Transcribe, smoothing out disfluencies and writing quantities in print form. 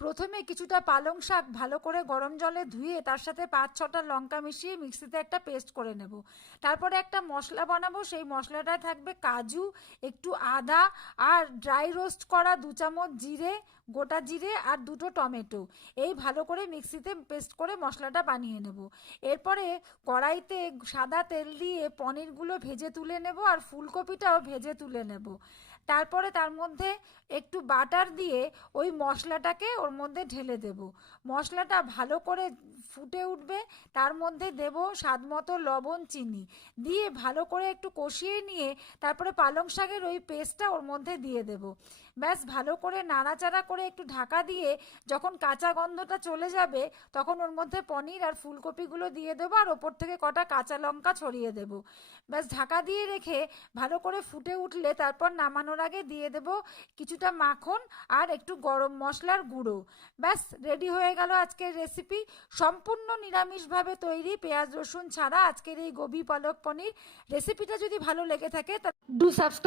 প্রথমে কিছুটা পালং শাক ভালো করে গরম জলে ধুয়ে তার সাথে 5-6টা লঙ্কা মিশিয়ে মিক্সিতে একটা পেস্ট করে নেব। তারপরে একটা মশলা বানাবো, সেই মশলাটায় থাকবে কাজু, একটু আদা, আর ড্রাই রোস্ট করা 2 চামচ জিরে, গোটা জিরে, আর 2টো টমেটো। এই ভালো করে মিক্সিতে পেস্ট করে মশলাটা বানিয়ে নেব। এরপরে কড়াইতে সাদা তেল দিয়ে পনিরগুলো ভেজে তুলে নেব, আর ফুলকপিটাও ভেজে তুলে নেব। তারপরে তার মধ্যে একটু বাটার দিয়ে ওই মশলাটাকে ওর মধ্যে ঢেলে দেব। মশলাটা ভালো করে ফুটে উঠবে, তার মধ্যে দেব স্বাদ মতো লবণ, চিনি দিয়ে ভালো করে একটু কষিয়ে নিয়ে তারপরে পালং শাকের ওই পেস্টটা ওর মধ্যে দিয়ে দেব। ব্যাস ভালো করে নাড়াচাড়া করে একটু ঢাকা দিয়ে যখন কাঁচা গন্ধটা চলে যাবে তখন ওর মধ্যে পনির আর ফুলকপিগুলো দিয়ে দেবো, আর ওপর থেকে কটা কাঁচা লঙ্কা ছড়িয়ে দেব। ব্যাস ঢাকা দিয়ে রেখে ভালো করে ফুটে উঠলে তারপর নামানোর আগে দিয়ে দেব কিছুটা মাখন আর একটু গরম মশলার গুঁড়ো। ব্যাস রেডি হয়ে গেল আজকের রেসিপি। সম্পূর্ণ নিরামিষভাবে তৈরি, পেঁয়াজ রসুন ছাড়া আজকের এই গোবি পালক পনির রেসিপিটা যদি ভালো লেগে থাকে তা ডু সাবস্ক্রাইব।